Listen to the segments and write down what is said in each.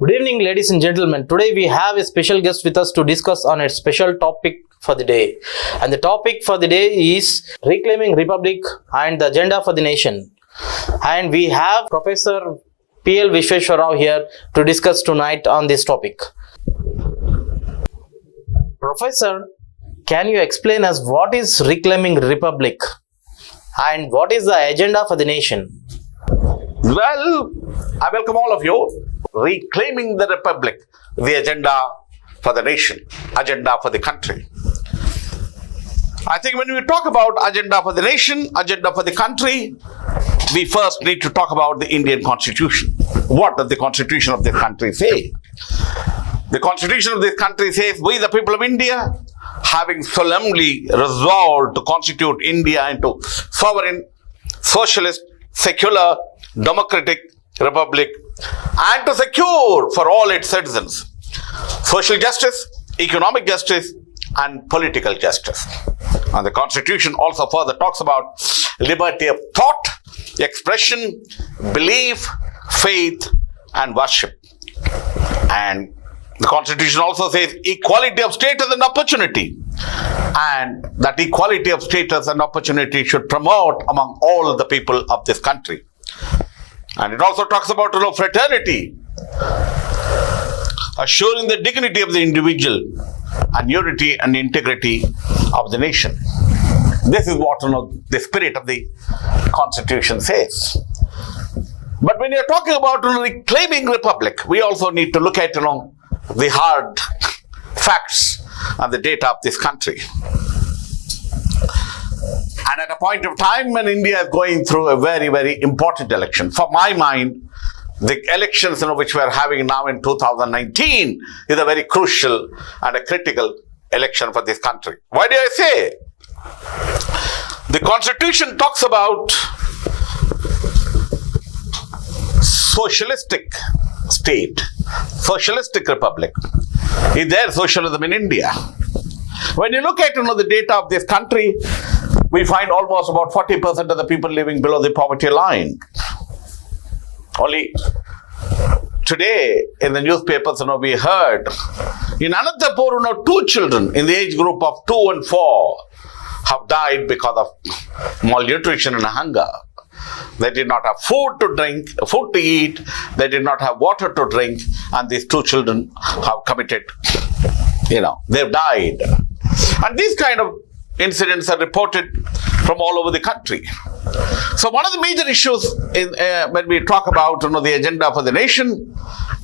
Good evening, ladies and gentlemen. Today we have a special guest with us to discuss on a special topic for the day. And the topic for the day is Reclaiming Republic and the Agenda for the Nation. And we have Professor P.L.Vishweshwar Rao here to discuss tonight on this topic. Professor, can you explain us what is Reclaiming Republic and what is the agenda for the nation? Well, I welcome all of you. Reclaiming the Republic, the agenda for the nation, agenda for the country. I think when we talk about agenda for the nation, agenda for the country, we first need to talk about the Indian Constitution. What does the Constitution of this country say? The Constitution of this country says, we the people of India, having solemnly resolved to constitute India into sovereign, socialist, secular, democratic republic, and to secure for all its citizens social justice, economic justice, and political justice. And the Constitution also further talks about liberty of thought, expression, belief, faith, and worship. And the Constitution also says equality of status and opportunity. And that equality of status and opportunity should promote among all the people of this country. And it also talks about fraternity, assuring the dignity of the individual and unity and integrity of the nation. This is what the spirit of the Constitution says. But when you're talking about reclaiming republic, we also need to look at the hard facts and the data of this country. And at a point of time when India is going through a very, very important election, for my mind, the elections which we are having now in 2019 is a very crucial and a critical election for this country. Why do I say? The Constitution talks about socialistic state, socialistic republic. Is there socialism in India? When you look at the data of this country, we find almost about 40% of the people living below the poverty line. Only today in the newspapers, we heard in Anantapur, 2 children in the age group of 2 and 4 have died because of malnutrition and hunger. They did not have food to eat, they did not have water to drink, and these 2 children have committed, they've died. And these kind of incidents are reported from all over the country. So one of the major issues when we talk about the agenda for the nation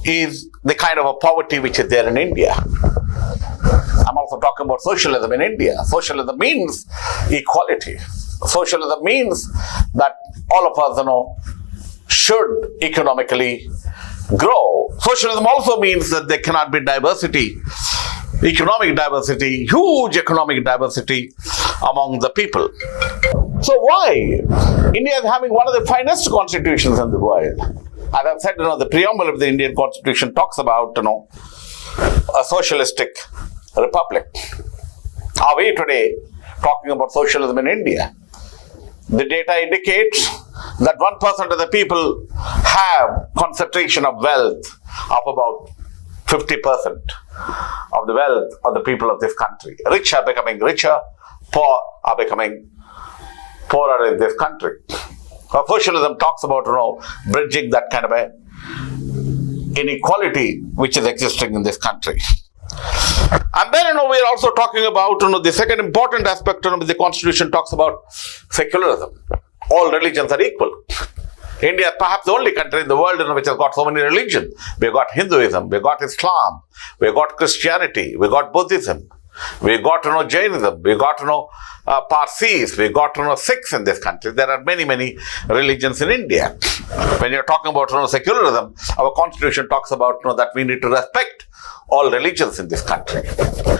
is the kind of a poverty which is there in India. I'm also talking about socialism in India. Socialism means equality. Socialism means that all of us should economically grow. Socialism also means that there cannot be diversity, economic diversity, huge economic diversity among the people. So why? India is having one of the finest constitutions in the world. As I've said, the preamble of the Indian Constitution talks about, a socialistic republic. Are we today talking about socialism in India? The data indicates that 1% of the people have concentration of wealth of about 50% of the wealth of the people of this country. Rich are becoming richer, poor are becoming poorer in this country. Socialism talks about bridging that kind of a inequality which is existing in this country. And then we are also talking about the second important aspect of the Constitution talks about secularism. All religions are equal. India is perhaps the only country in the world which has got so many religions. We've got Hinduism, we've got Islam, we've got Christianity, we've got Buddhism, we've got Jainism, we've got Parsis, we've got Sikhs in this country. There are many, many religions in India. When you're talking about secularism, our Constitution talks about that we need to respect all religions in this country.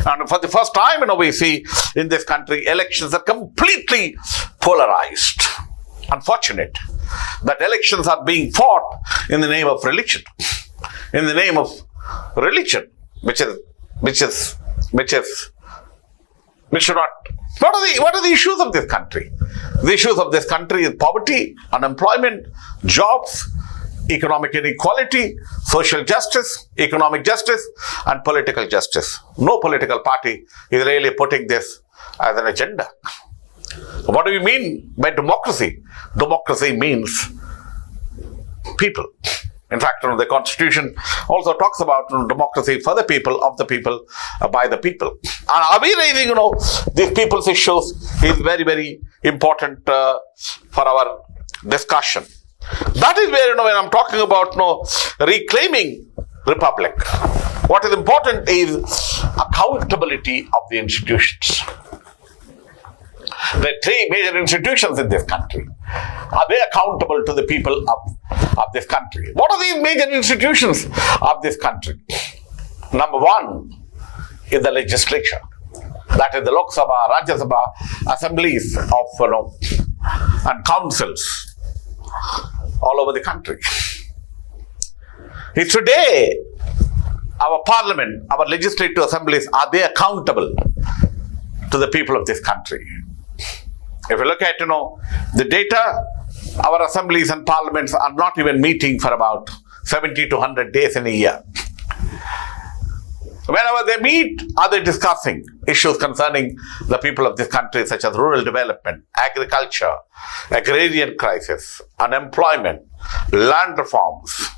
And for the first time, we see in this country elections are completely polarized. Unfortunate that elections are being fought in the name of religion. In the name of religion, which should not. What are the issues of this country? The issues of this country is poverty, unemployment, jobs, economic inequality, social justice, economic justice, and political justice. No political party is really putting this as an agenda. What do we mean by democracy? Democracy means people. In fact, the Constitution also talks about democracy for the people, of the people, by the people. And are we raising, these people's issues is very, very important for our discussion. That is where, when I'm talking about reclaiming republic, what is important is accountability of the institutions. There are three major institutions in this country. Are they accountable to the people of this country? What are these major institutions of this country? Number one is the legislature. That is the Lok Sabha, Rajya Sabha, assemblies of and councils all over the country. If today our parliament, our legislative assemblies, are they accountable to the people of this country? If you look at the data, our assemblies and parliaments are not even meeting for about 70 to 100 days in a year. Whenever they meet, are they discussing issues concerning the people of this country, such as rural development, agriculture, agrarian crisis, unemployment, land reforms.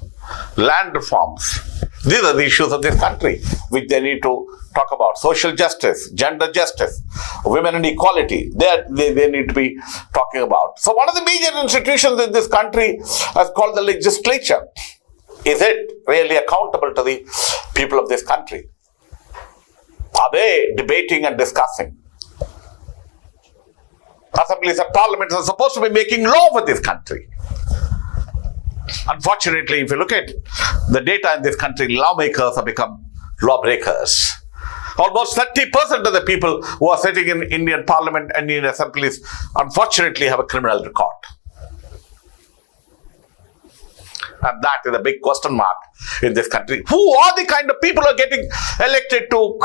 These are the issues of this country which they need to talk about. Social justice, gender justice, women inequality, they need to be talking about. So one of the major institutions in this country is called the legislature. Is it really accountable to the people of this country? Are they debating and discussing? Assemblies and parliaments are supposed to be making law for this country. Unfortunately, if you look at the data in this country, lawmakers have become lawbreakers. Almost 30% of the people who are sitting in Indian Parliament and Indian assemblies, unfortunately, have a criminal record. And that is a big question mark in this country. Who are the kind of people who are getting elected to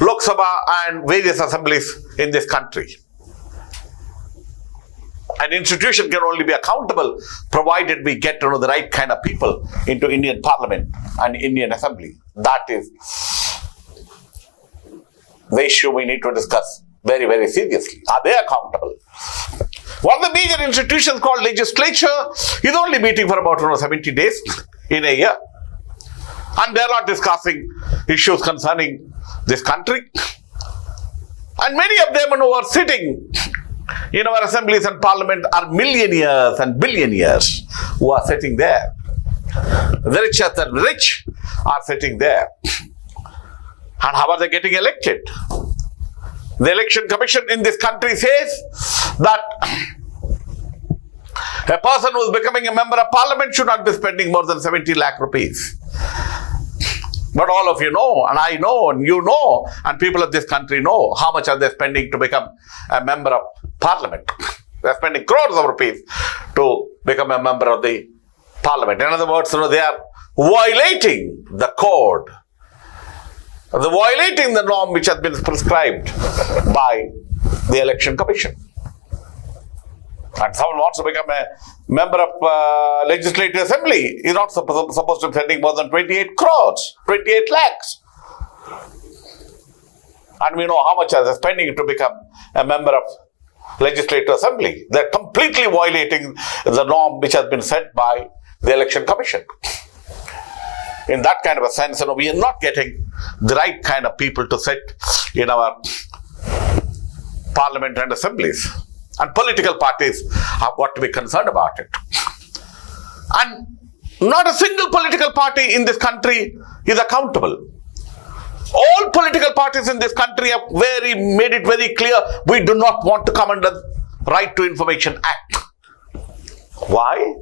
Lok Sabha and various assemblies in this country? An institution can only be accountable provided we get the right kind of people into Indian Parliament and Indian Assembly. That is the issue we need to discuss very, very seriously. Are they accountable? One of the major institutions called legislature is only meeting for about 70 days in a year. And they are not discussing issues concerning this country. And many of them who are sitting in our assemblies and parliament are millionaires and billionaires who are sitting there. The richest and rich are sitting there. And how are they getting elected? The election commission in this country says that a person who is becoming a member of parliament should not be spending more than 70 lakh rupees. But all of you know, and I know, and you know, and people of this country know how much are they spending to become a member of parliament. They are spending crores of rupees to become a member of the parliament. In other words, they are violating the code. They're violating the norm which has been prescribed by the election commission. And someone wants to become a member of legislative assembly, is not supposed to be spending more than 28 crores, 28 lakhs. And we know how much are they spending to become a member of legislative assembly. They're completely violating the norm which has been set by the election commission. In that kind of a sense, we are not getting the right kind of people to sit in our parliament and assemblies. And political parties have got to be concerned about it. And not a single political party in this country is accountable. All political parties in this country have made it very clear, we do not want to come under the Right to Information Act. Why?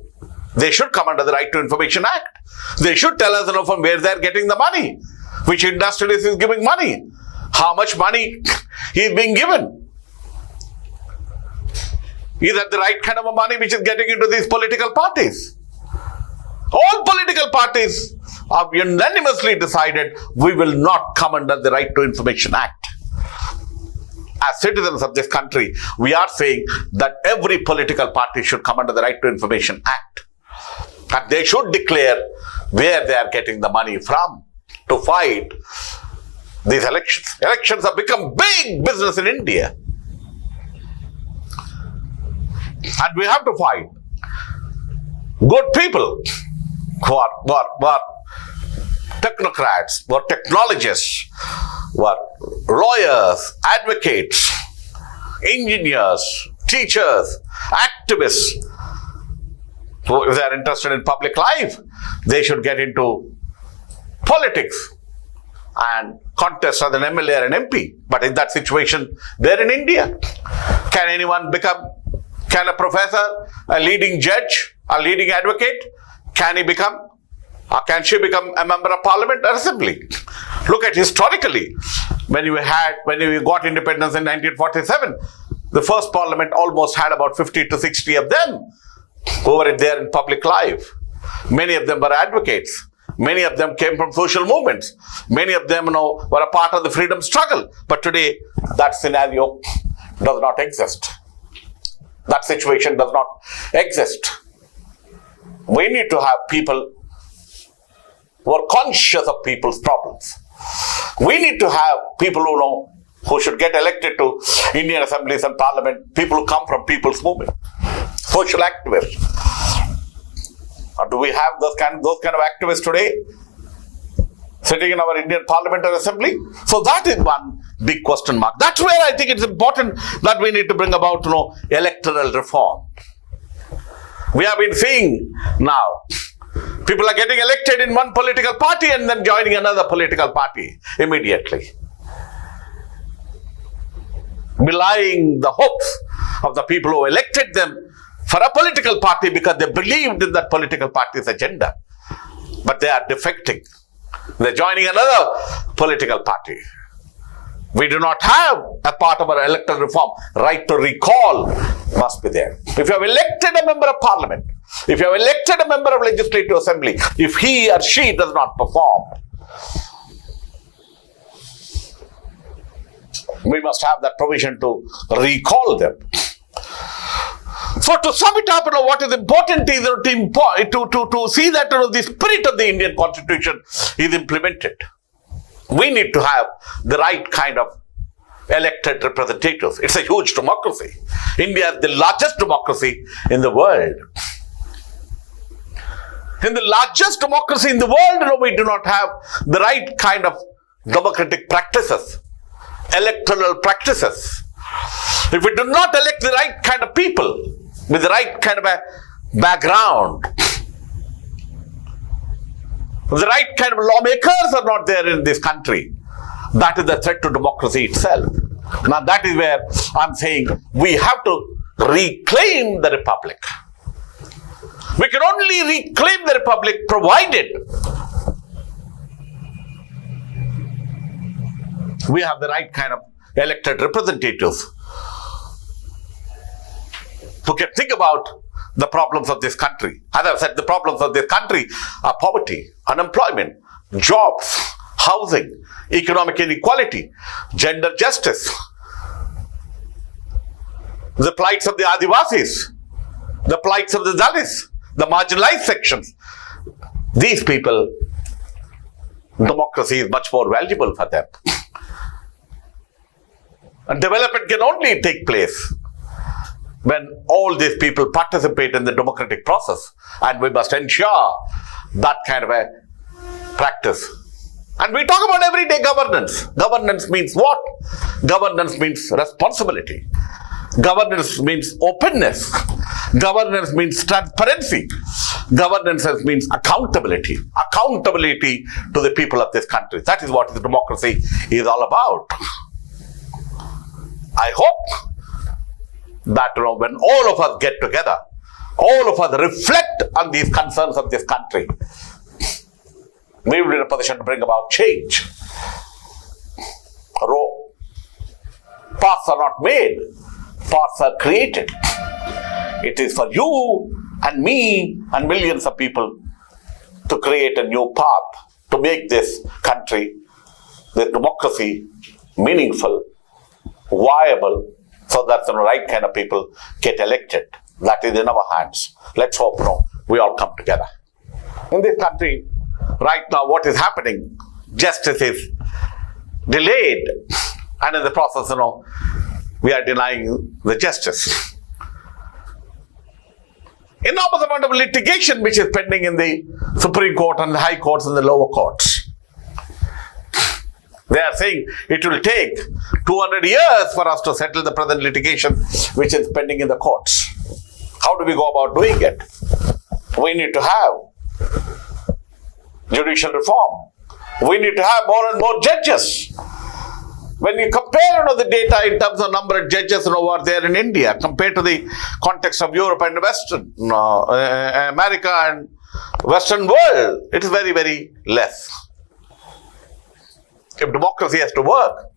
They should come under the Right to Information Act. They should tell us from where they are getting the money, which industrialist is giving money, how much money he is being given. Is that the right kind of money which is getting into these political parties? All political parties have unanimously decided we will not come under the Right to Information Act. As citizens of this country, we are saying that every political party should come under the Right to Information Act. And they should declare where they are getting the money from to fight these elections. Elections have become big business in India. And we have to find good people who are technocrats, who are technologists, who are lawyers, advocates, engineers, teachers, activists. So if they are interested in public life, they should get into politics and contest as an MLA or an MP. But in that situation, they're in India. Can a professor, a leading judge, a leading advocate, can she become a member of parliament or assembly? Look at historically, when we got independence in 1947, the first parliament almost had about 50 to 60 of them who were there in public life. Many of them were advocates. Many of them came from social movements. Many of them were a part of the freedom struggle. But today, that scenario does not exist. That situation does not exist. We need to have people who are conscious of people's problems. We need to have people who should get elected to Indian assemblies and parliament, people who come from people's movement, social activists. Or do we have those kind of activists today sitting in our Indian parliament or assembly? So that is one big question mark. That's where I think it's important that we need to bring about electoral reform. We have been seeing now people are getting elected in one political party and then joining another political party immediately, belying the hopes of the people who elected them for a political party because they believed in that political party's agenda. But they are defecting. They're joining another political party. We do not have a part of our electoral reform. Right to recall must be there. If you have elected a member of parliament, if you have elected a member of legislative assembly, if he or she does not perform, we must have that provision to recall them. So to sum it up, what is important is to see that the spirit of the Indian Constitution is implemented. We need to have the right kind of elected representatives. It's a huge democracy. India is the largest democracy in the world. In the largest democracy in the world, we do not have the right kind of democratic practices, electoral practices. If we do not elect the right kind of people with the right kind of a background, the right kind of lawmakers are not there in this country, that is the threat to democracy itself. Now that is where I'm saying we have to reclaim the republic. We can only reclaim the republic provided we have the right kind of elected representatives who can think about the problems of this country. As I've said, the problems of this country are poverty, unemployment, jobs, housing, economic inequality, gender justice, the plights of the Adivasis, the plights of the Dalits, the marginalized sections. These people, democracy is much more valuable for them. And development can only take place when all these people participate in the democratic process, and we must ensure that kind of a practice. And we talk about everyday governance. Governance means what? Governance means responsibility. Governance means openness. Governance means transparency. Governance means accountability. Accountability to the people of this country. That is what the democracy is all about. I hope that when all of us get together, all of us reflect on these concerns of this country, we will be in a position to bring about change. Paths are not made, paths are created. It is for you and me and millions of people to create a new path, to make this country, this democracy, meaningful, viable, so that the right kind of people get elected. That is in our hands. Let's hope we all come together. In this country, right now, what is happening? Justice is delayed, and in the process, we are denying the justice. Enormous amount of litigation which is pending in the Supreme Court and the High Courts and the lower courts. They are saying it will take 200 years for us to settle the present litigation which is pending in the courts. How do we go about doing it? We need to have judicial reform. We need to have more and more judges. When you compare the data in terms of number of judges who are there in India compared to the context of Europe and Western America and Western world, it is very, very less. If democracy has to work,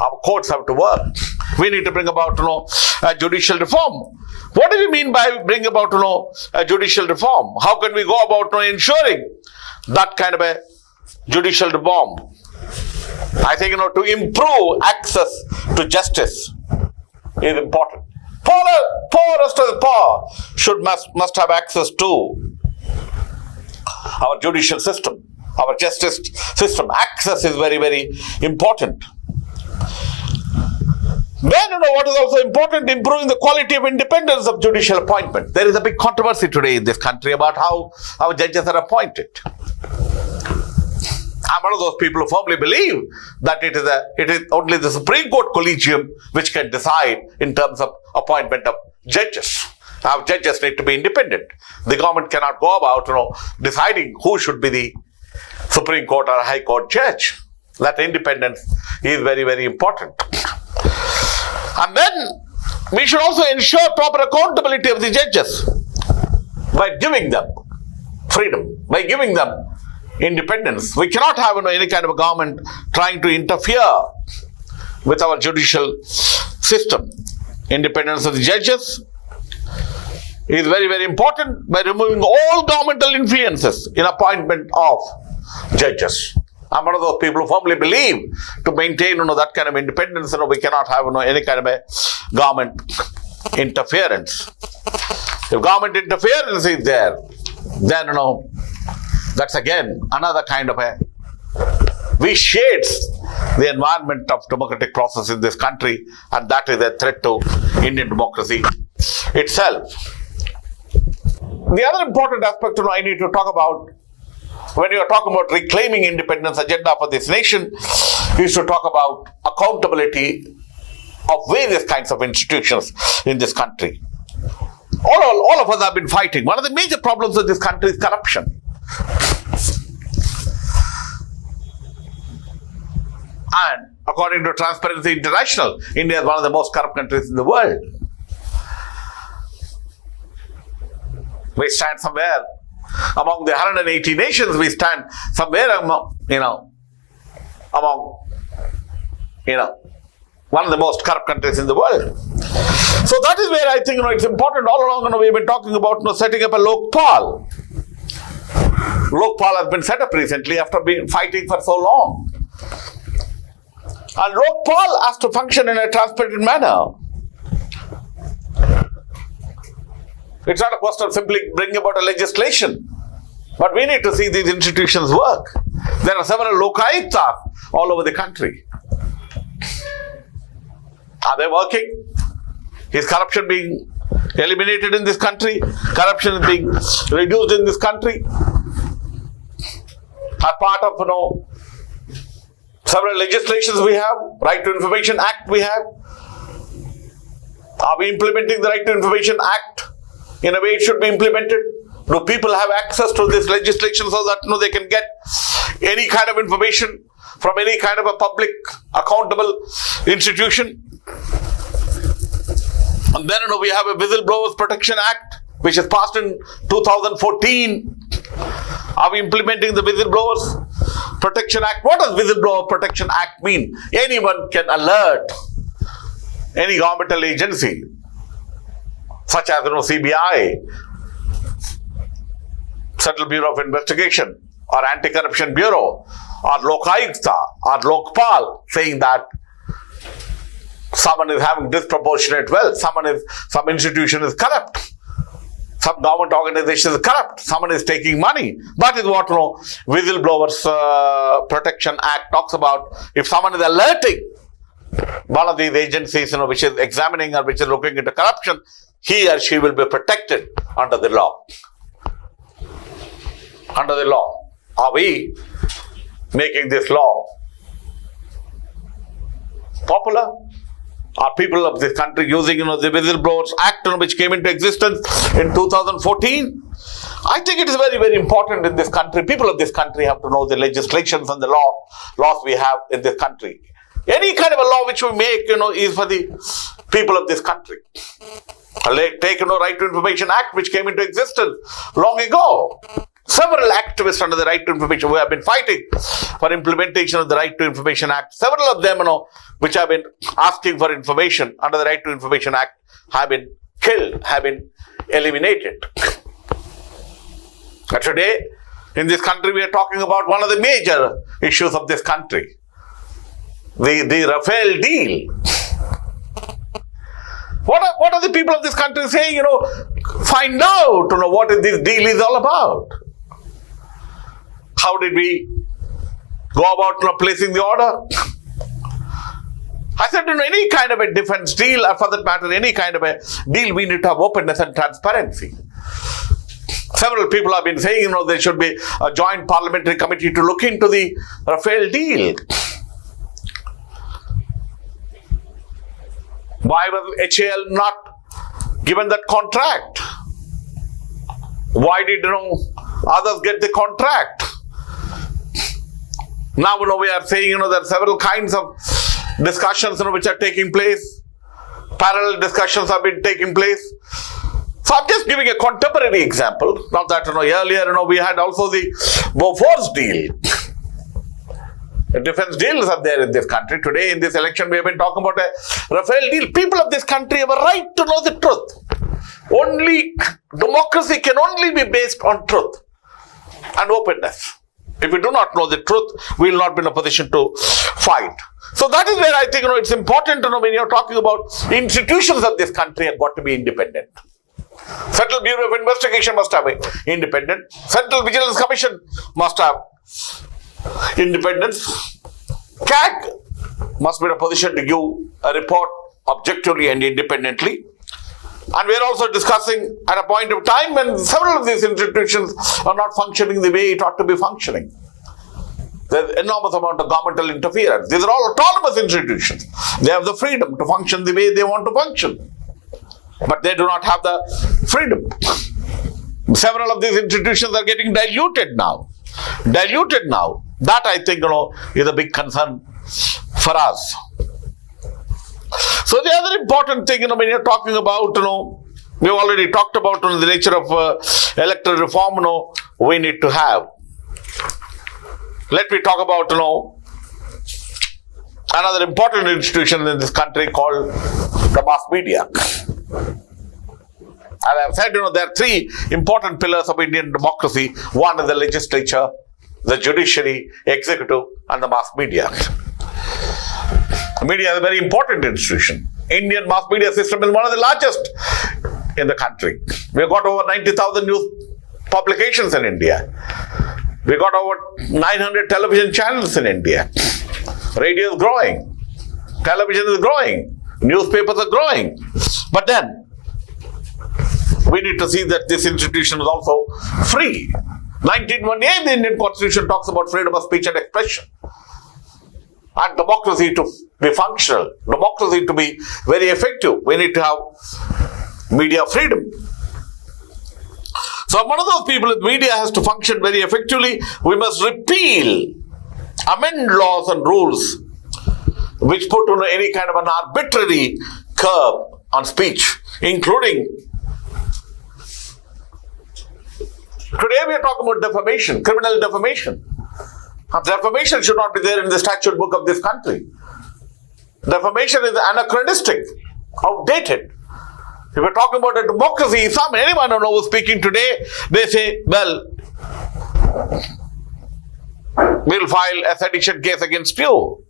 our courts have to work. We need to bring about a judicial reform. What do we mean by bring about a judicial reform? How can we go about ensuring that kind of a judicial reform? I think to improve access to justice is important. Poorest of the poor must have access to our judicial system, our justice system. Access is very, very important. Then, what is also important? Improving the quality of independence of judicial appointment. There is a big controversy today in this country about how our judges are appointed. I'm one of those people who firmly believe that it is only the Supreme Court collegium which can decide in terms of appointment of judges. Our judges need to be independent. The government cannot go about deciding who should be the Supreme Court or High Court judge. That independence is very, very important. And then we should also ensure proper accountability of the judges by giving them freedom, by giving them independence. We cannot have any kind of a government trying to interfere with our judicial system. Independence of the judges is very, very important by removing all governmental influences in appointment of judges. I'm one of those people who firmly believe to maintain that kind of independence, we cannot have any kind of a government interference. If government interference is there, then that's again another kind of a which shades the environment of democratic process in this country, and that is a threat to Indian democracy itself. The other important aspect I need to talk about when you are talking about reclaiming independence agenda for this nation is to talk about accountability of various kinds of institutions in this country. All of us have been fighting. One of the major problems of this country is corruption. And according to Transparency International, India is one of the most corrupt countries in the world. We stand somewhere among the 180 nations. We stand somewhere among one of the most corrupt countries in the world. So that is where I think it's important. All along we've been talking about setting up a Lokpal. Lokpal has been set up recently after being fighting for so long. And Lokpal has to function in a transparent manner. It's not a question of simply bringing about a legislation, but we need to see these institutions work. There are several Lokayuktas all over the country. Are they working? Is corruption being eliminated in this country? Corruption is being reduced in this country? As part of several legislations we have, Right to Information Act we have. Are we implementing the Right to Information Act in a way it should be implemented? Do people have access to this legislation so that they can get any kind of information from any kind of a public accountable institution? And then we have a Whistleblowers Protection Act which is passed in 2014. Are we implementing the Whistleblowers Protection Act? What does Whistleblower Protection Act mean? Anyone can alert any governmental agency such as CBI, Central Bureau of Investigation, or Anti-Corruption Bureau, or Lokayukta, or Lokpal, saying that someone is having disproportionate wealth, some institution is corrupt, some government organization is corrupt, someone is taking money. That is what Whistleblowers Protection Act talks about. If someone is alerting one of these agencies, which is examining or which is looking into corruption, he or she will be protected under the law. Under the law. Are we making this law popular? Are people of this country using the Whistleblowers Act which came into existence in 2014? I think it is very, very important in this country. People of this country have to know the legislations and the laws we have in this country. Any kind of a law which we make, is for the people of this country. Take, Right to Information Act which came into existence long ago. Several activists under the Right to Information who have been fighting for implementation of the Right to Information Act. Several of them, which have been asking for information under the Right to Information Act have been killed, have been eliminated. But today, in this country, we are talking about one of the major issues of this country. The Rafale deal. What are the people of this country saying? Find out, what this deal is all about. How did we go about placing the order? I said, any kind of a defense deal, or for that matter, any kind of a deal, we need to have openness and transparency. Several people have been saying, there should be a joint parliamentary committee to look into the Rafale deal. Why was HAL not given that contract? Why did others get the contract? Now we are saying there are several kinds of discussions which are taking place. Parallel discussions have been taking place. So I'm just giving a contemporary example. Not that earlier we had also the Bofors deal. The defense deals are there in this country. Today in this election we have been talking about a Rafale deal. People of this country have a right to know the truth. Only democracy can only be based on truth and openness. If we do not know the truth, we will not be in a position to fight. So that is where I think it's important to know when you're talking about institutions of this country have got to be independent. Central Bureau of Investigation must have independent. Central Vigilance Commission must have independence. CAG must be in a position to give a report objectively and independently. And we are also discussing at a point of time when several of these institutions are not functioning the way it ought to be functioning. There's enormous amount of governmental interference. These are all autonomous institutions. They have the freedom to function the way they want to function. But they do not have the freedom. Several of these institutions are getting diluted now. That I think is a big concern for us. So the other important thing, when you're talking about, we've already talked about the nature of electoral reform, we need to have. Let me talk about, another important institution in this country called the mass media. As I've said, there are three important pillars of Indian democracy. One is the legislature, the judiciary, executive, and the mass media. Media is a very important institution. Indian mass media system is one of the largest in the country. We've got over 90,000 news publications in India. We've got over 900 television channels in India. Radio is growing. Television is growing. Newspapers are growing. But then, we need to see that this institution is also free. 1918, the Indian Constitution talks about freedom of speech and expression. And democracy to be functional, democracy to be very effective, we need to have media freedom. So one of those people with media has to function very effectively. We must repeal, amend laws and rules which put any kind of an arbitrary curb on speech, including today we are talking about defamation, criminal defamation. Defamation should not be there in the statute book of this country. Defamation is anachronistic, outdated. If we're talking about a democracy, anyone who's speaking today, they say, well, we'll file a sedition case against you.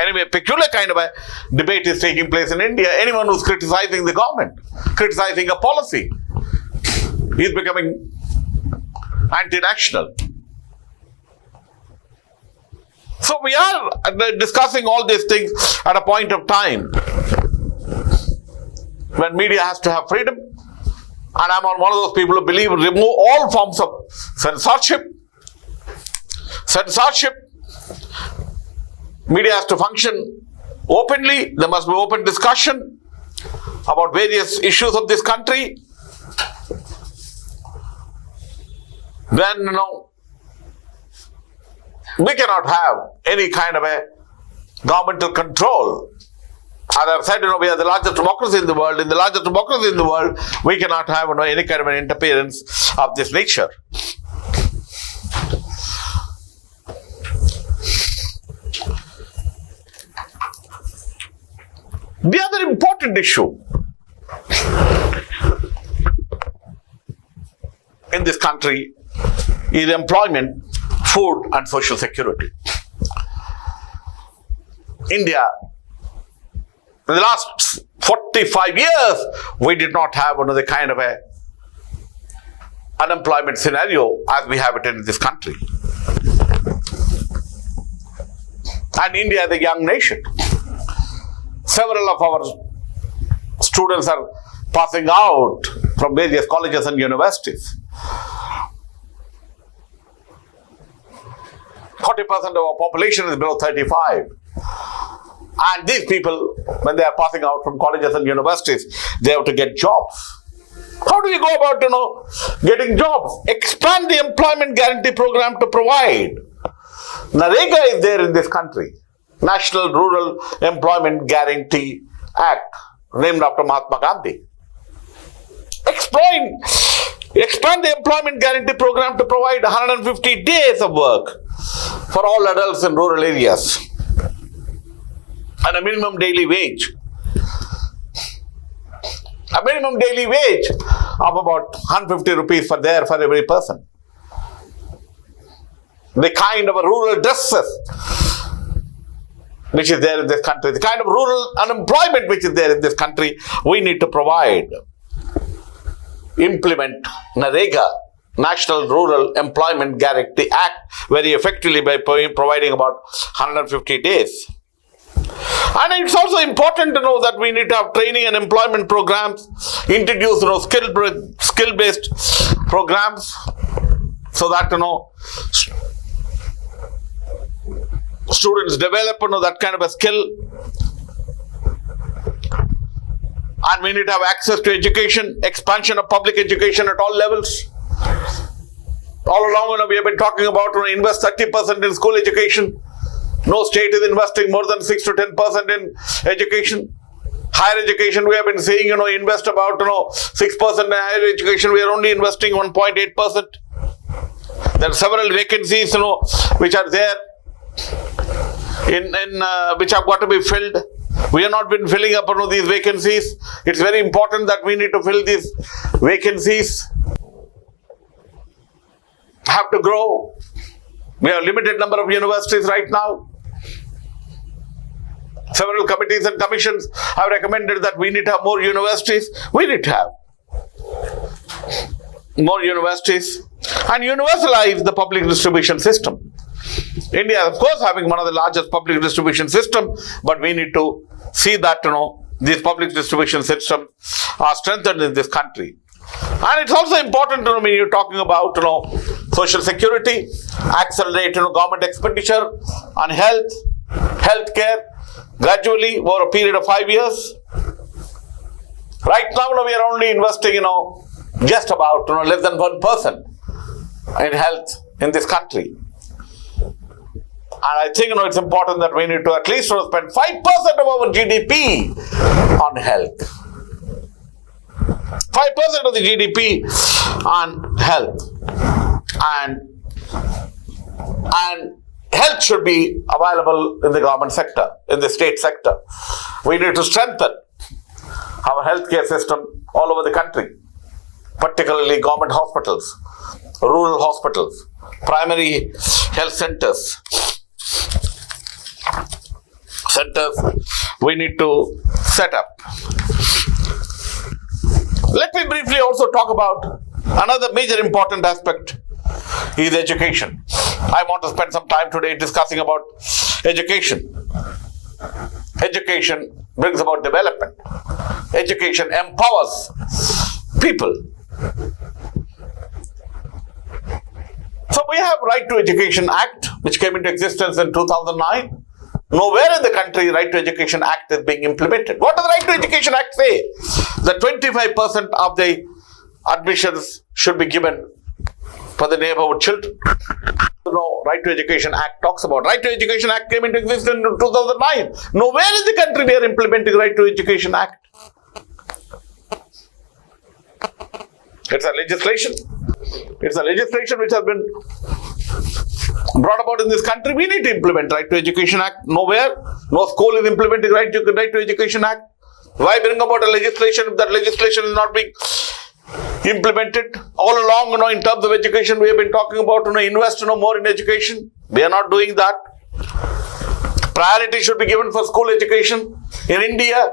Anyway, a peculiar kind of a debate is taking place in India. Anyone who's criticizing the government, criticizing a policy, is becoming anti-national. So we are discussing all these things at a point of time when media has to have freedom. And I'm one of those people who believe remove all forms of censorship. Media has to function openly. There must be open discussion about various issues of this country. Then, we cannot have any kind of a governmental control. As I've said, we are the largest democracy in the world. In the largest democracy in the world, we cannot have any kind of an interference of this nature. The other important issue in this country is employment, food and social security. India, in the last 45 years, we did not have the kind of a unemployment scenario as we have it in this country. And India is a young nation. Several of our students are passing out from various colleges and universities. 40% of our population is below 35. And these people, when they are passing out from colleges and universities, they have to get jobs. How do you go about, getting jobs? Expand the employment guarantee program to provide. NREGA is there in this country. National Rural Employment Guarantee Act, named after Mahatma Gandhi. Expand the employment guarantee program to provide 150 days of work for all adults in rural areas and a minimum daily wage. A minimum daily wage of about 150 rupees for every person. The kind of a rural dresses which is there in this country, the kind of rural unemployment which is there in this country, we need to provide. Implement NREGA, National Rural Employment Guarantee Act, very effectively by providing about 150 days. And it's also important to know that we need to have training and employment programs, introduce skill-based programs, so that students develop that kind of a skill. And we need to have access to education, expansion of public education at all levels. All along, we have been talking about invest 30% in school education. No state is investing more than 6 to 10% in education. Higher education, we have been saying, invest about 6% in higher education. We are only investing 1.8%. There are several vacancies, which are there, which have got to be filled. We have not been filling up these vacancies. It's very important that we need to fill these vacancies. Have to grow. We have a limited number of universities right now. Several committees and commissions have recommended that we need to have more universities. We need to have more universities and universalize the public distribution system. India is, of course, having one of the largest public distribution system, but we need to see that, these public distribution systems are strengthened in this country. And it's also important, when you're talking about, social security, accelerate, government expenditure on health care, gradually over a period of 5 years. Right now, we are only investing, just about, less than 1% in health in this country. And I think, it's important that we need to at least spend 5% of our GDP on health. 5% of the GDP on health. And health should be available in the government sector, in the state sector. We need to strengthen our healthcare system all over the country, particularly government hospitals, rural hospitals, primary health centers. We need to set up. Let me briefly also talk about Another major important aspect is education. I want to spend some time today discussing about education. Education brings about development. Education empowers people. So we have Right to Education Act, which came into existence in 2009. Nowhere in the country Right to Education Act is being implemented. What does the Right to Education Act say? That 25% of the admissions should be given for the neighborhood children. Right to Education Act talks about. Right to Education Act came into existence in 2009. Nowhere in the country we are implementing Right to Education Act. It's a legislation. It's a legislation which has been brought about in this country. We need to implement Right to Education Act. Nowhere, no school is implementing Right to Education Act. Why bring about a legislation if that legislation is not being implemented? All along, in terms of education, we have been talking about, invest, more in education. We are not doing that. Priority should be given for school education. In India,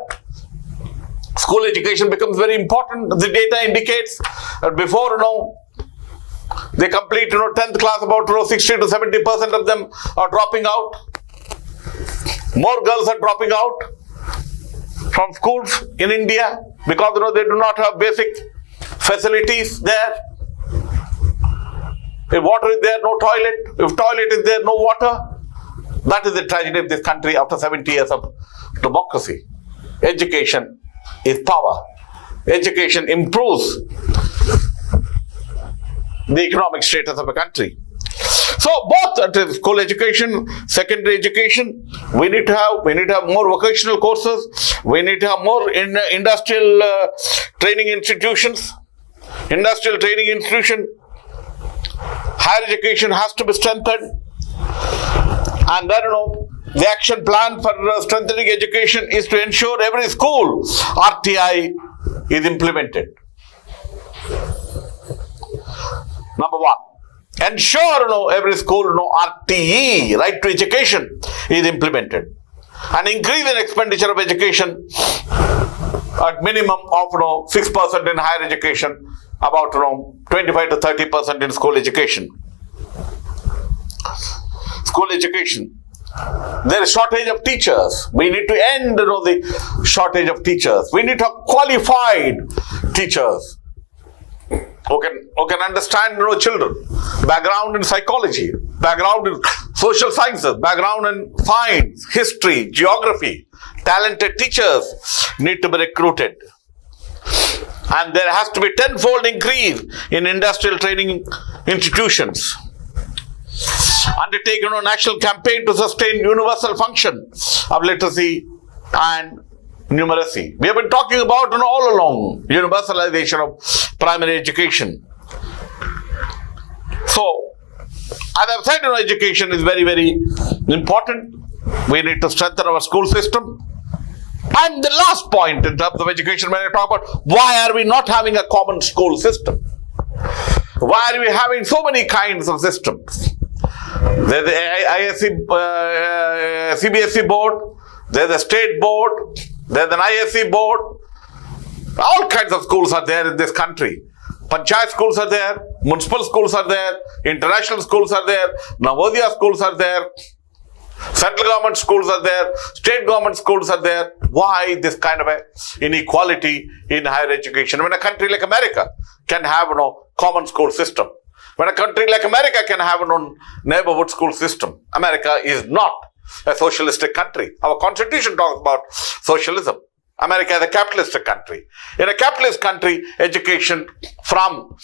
school education becomes very important. The data indicates that before, they complete, 10th class, about 60 to 70% of them are dropping out. More girls are dropping out from schools in India because, they do not have basic facilities there. If water is there, no toilet. If toilet is there, no water. That is the tragedy of this country after 70 years of democracy. Education is power. Education improves the economic status of a country. So both school education, secondary education, we need to have more vocational courses. We need to have more industrial training institutions. Industrial training institution. Higher education has to be strengthened. And then, the action plan for strengthening education is to ensure every school RTI is implemented. Number one, ensure every school RTE, Right to Education, is implemented. An increase in expenditure of education at minimum of 6% in higher education, about 25 to 30% in school education. School education. There is shortage of teachers. We need to end the shortage of teachers. We need to have qualified teachers who can understand children. Background in psychology, background in social sciences, background in science, history, geography. Talented teachers need to be recruited. And there has to be tenfold increase in industrial training institutions. Undertake a national campaign to sustain universal function of literacy and numeracy. We have been talking about all along universalization of primary education. So, as I've said, education is very, very important. We need to strengthen our school system. And the last point in terms of education, when I talk about why are we not having a common school system? Why are we having so many kinds of systems? There's the CBSE board, there's a state board, there's an ISC board. All kinds of schools are there in this country. Panchayat schools are there, municipal schools are there, international schools are there, Navodaya schools are there, central government schools are there, state government schools are there. Why this kind of a inequality in higher education? When a country like America can have common school system, when a country like America can have a neighborhood school system, America is not a socialistic country. Our constitution talks about socialism. America is a capitalistic country. In a capitalist country, education from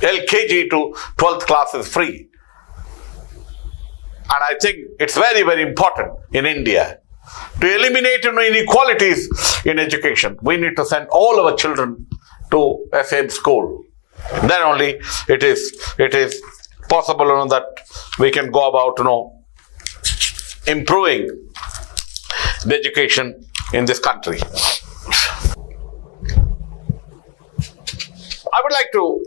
LKG to 12th class is free. And I think it's very, very important in India to eliminate inequalities in education. We need to send all our children to a same school. Then only it is possible that we can go about improving the education in this country. I would like to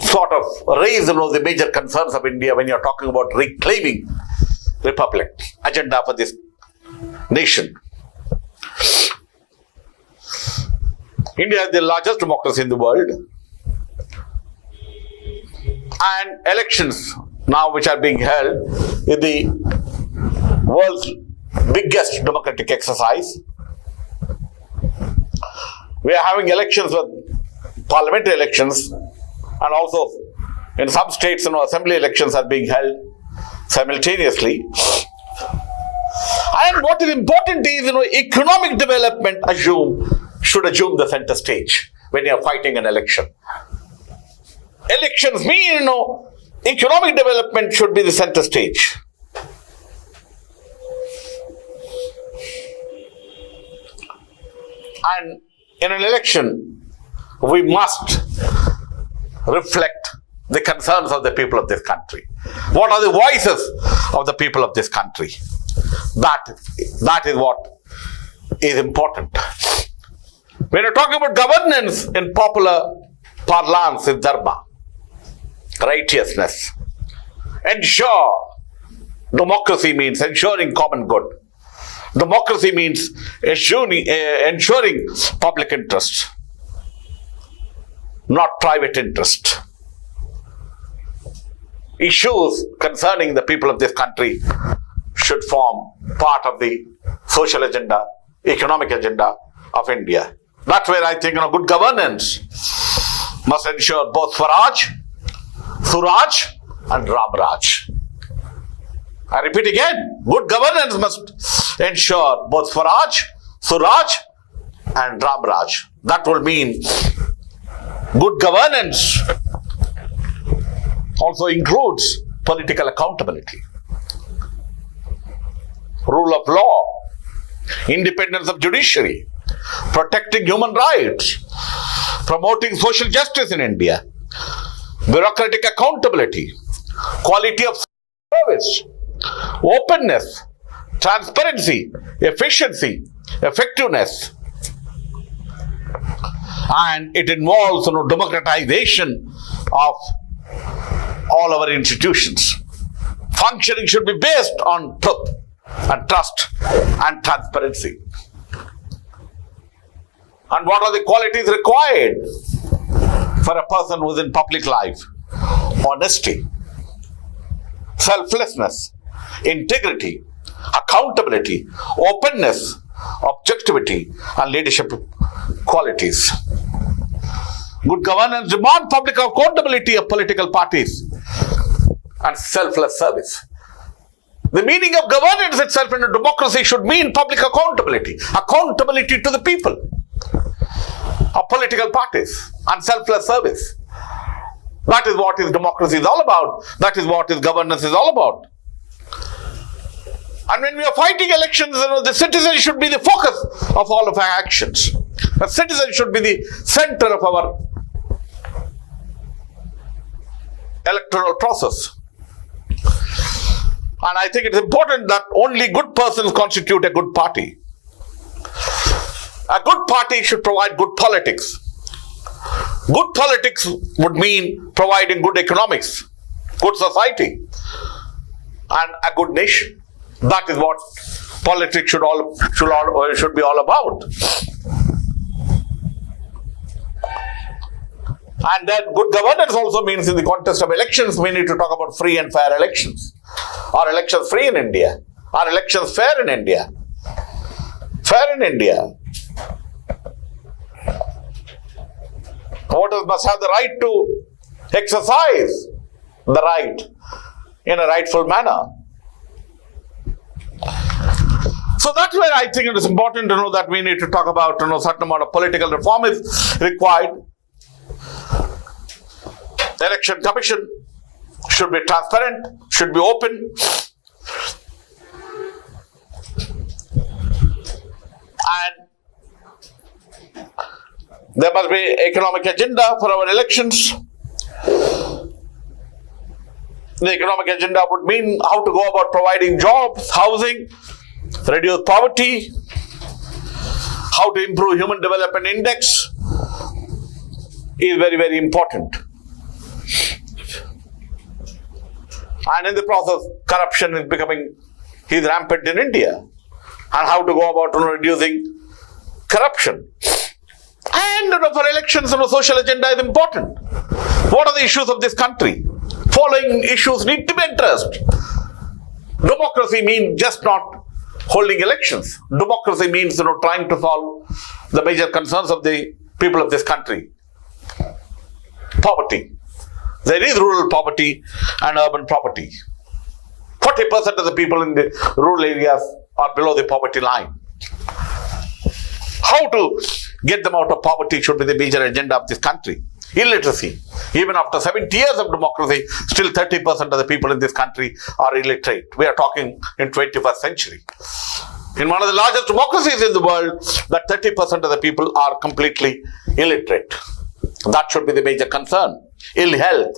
sort of raise the major concerns of India when you're talking about reclaiming republic agenda for this nation. India is the largest democracy in the world. And elections now which are being held in the world's biggest democratic exercise. We are having elections with parliamentary elections, and also in some states, assembly elections are being held simultaneously. And what is important is, economic development should assume the center stage when you are fighting an election. Elections mean, economic development should be the center stage. And in an election, we must reflect the concerns of the people of this country. What are the voices of the people of this country? That is what is important. When you're talking about governance in popular parlance, is dharma, righteousness. Ensure democracy means ensuring common good. Democracy means ensuring public interest, not private interest. Issues concerning the people of this country should form part of the social agenda, economic agenda of India. That's where I think good governance must ensure both Swaraj, Suraj and Ramraj. I repeat again, good governance must ensure both Swaraj, Suraj and Ramraj. That will mean good governance also includes political accountability, rule of law, independence of judiciary, protecting human rights, promoting social justice in India, bureaucratic accountability, quality of service, openness, transparency, efficiency, effectiveness. And it involves democratization of all our institutions. Functioning should be based on truth and trust and transparency. And what are the qualities required for a person who is in public life? Honesty, selflessness, integrity, accountability, openness, objectivity, and leadership qualities. Good governance demands public accountability of political parties and selfless service. The meaning of governance itself in a democracy should mean public accountability, accountability to the people of political parties and selfless service. That is what democracy is all about. That is what governance is all about. And when we are fighting elections, the citizen should be the focus of all of our actions. The citizen should be the center of our electoral process. And I think it is important that only good persons constitute a good party. A good party should provide good politics. Good politics would mean providing good economics, good society, and a good nation. That is what politics should be all about. And then good governance also means in the context of elections, we need to talk about free and fair elections. Are elections free in India? Are elections fair in India? Fair in India. Voters must have the right to exercise the right in a rightful manner. So that's where I think it is important to know that we need to talk about certain amount of political reform is required. The election commission should be transparent, should be open, and there must be economic agenda for our elections. The economic agenda would mean how to go about providing jobs, housing, reduce poverty, how to improve human development index is very, very important. And in the process, corruption is rampant in India. And how to go about reducing corruption. And for elections, social agenda is important. What are the issues of this country? following issues need to be addressed. Democracy means just not holding elections. Democracy means, trying to solve the major concerns of the people of this country. Poverty. There is rural poverty and urban poverty. 40% of the people in the rural areas are below the poverty line. How to get them out of poverty should be the major agenda of this country. Illiteracy. Even after 70 years of democracy, still 30% of the people in this country are illiterate. We are talking in 21st century. In one of the largest democracies in the world, that 30% of the people are completely illiterate. That should be the major concern. Ill health.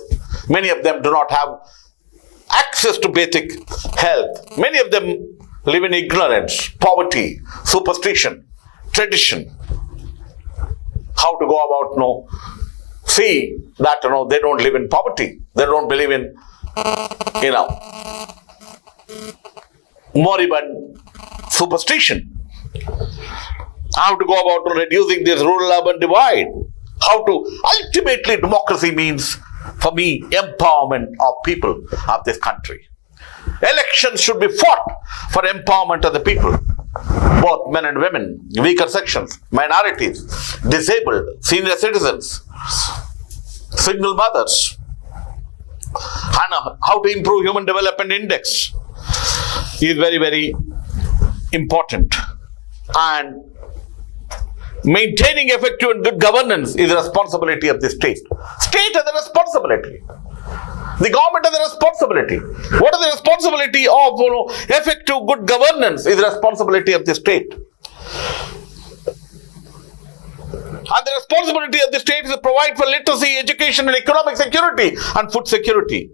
Many of them do not have access to basic health. Many of them live in ignorance, poverty, superstition, tradition. How to go about, see that, they don't live in poverty. They don't believe in, moribund superstition. How to go about reducing this rural-urban divide. How to, ultimately, democracy means, for me, empowerment of people of this country. Elections should be fought for empowerment of the people, both men and women, weaker sections, minorities, disabled, senior citizens, single mothers. And how to improve Human Development Index is very, very important. And maintaining effective and good governance is a responsibility of the state. State has a responsibility. The government has a responsibility. What is the responsibility of effective good governance is the responsibility of the state. And the responsibility of the state is to provide for literacy, education and economic security and food security.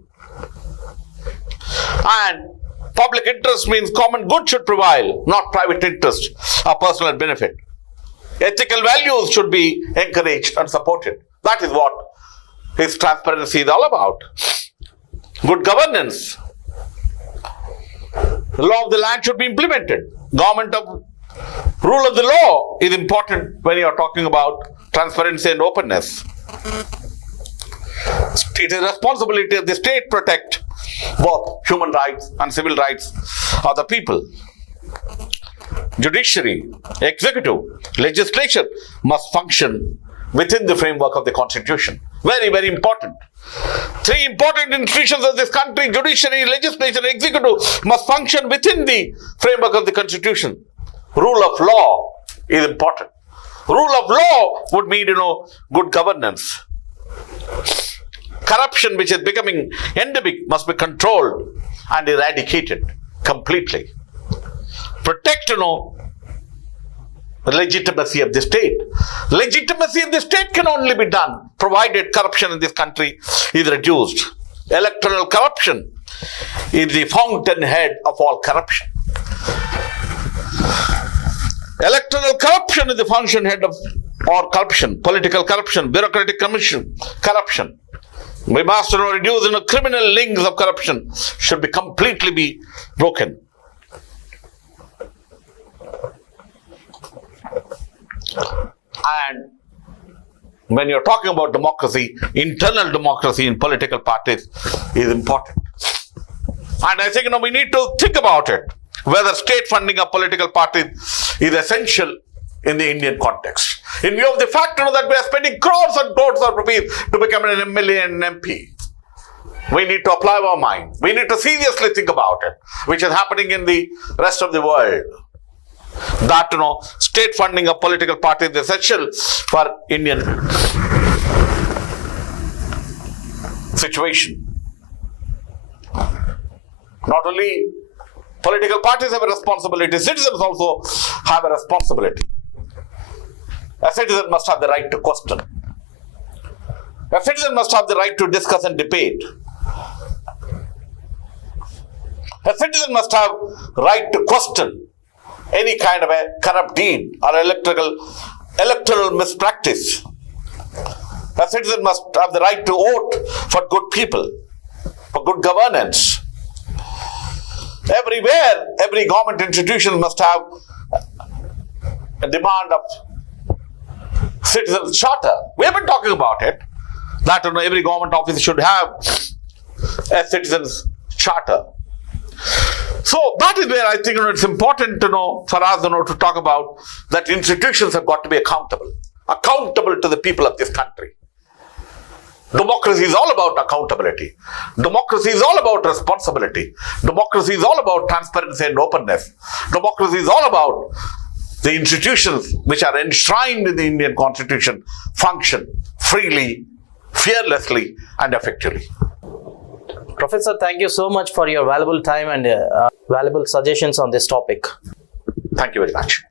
And public interest means common good should prevail, not private interest or personal benefit. Ethical values should be encouraged and supported. That is what his transparency is all about. Good governance. The law of the land should be implemented. Rule of the law is important when you are talking about transparency and openness. It is responsibility of the state to protect both human rights and civil rights of the people. Judiciary, executive, legislature must function within the framework of the Constitution. Very, very important. Three important institutions of this country, judiciary, legislature, executive, must function within the framework of the Constitution. Rule of law is important. Rule of law would mean, good governance. Corruption, which is becoming endemic, must be controlled and eradicated completely. Protect, the legitimacy of the state. Legitimacy of the state can only be done provided corruption in this country is reduced. Electoral corruption is the fountainhead of all corruption. Electoral corruption is the fountainhead of all corruption, political corruption, bureaucratic corruption. We must reduce criminal links of corruption should be completely be broken. And when you're talking about democracy, internal democracy in political parties is important. And I think we need to think about it, whether state funding of political parties is essential in the Indian context. In view of the fact that we are spending crores and crores of rupees to become an MLA and an MP, we need to apply our mind. We need to seriously think about it, which is happening in the rest of the world. That, state funding of political parties is essential for Indian situation. Not only political parties have a responsibility, citizens also have a responsibility. A citizen must have the right to question. A citizen must have the right to discuss and debate. A citizen must have right to question any kind of a corrupt deed or electoral mispractice. A citizen must have the right to vote for good people, for good governance. Everywhere, every government institution must have a demand of citizens' charter. We have been talking about it, that every government office should have a citizen's charter. So that is where I think it's important for us to talk about that institutions have got to be accountable to the people of this country. Democracy is all about accountability. Democracy is all about responsibility. Democracy is all about transparency and openness. Democracy is all about the institutions which are enshrined in the Indian Constitution function freely, fearlessly, and effectively. Professor, thank you so much for your valuable time and valuable suggestions on this topic. Thank you very much.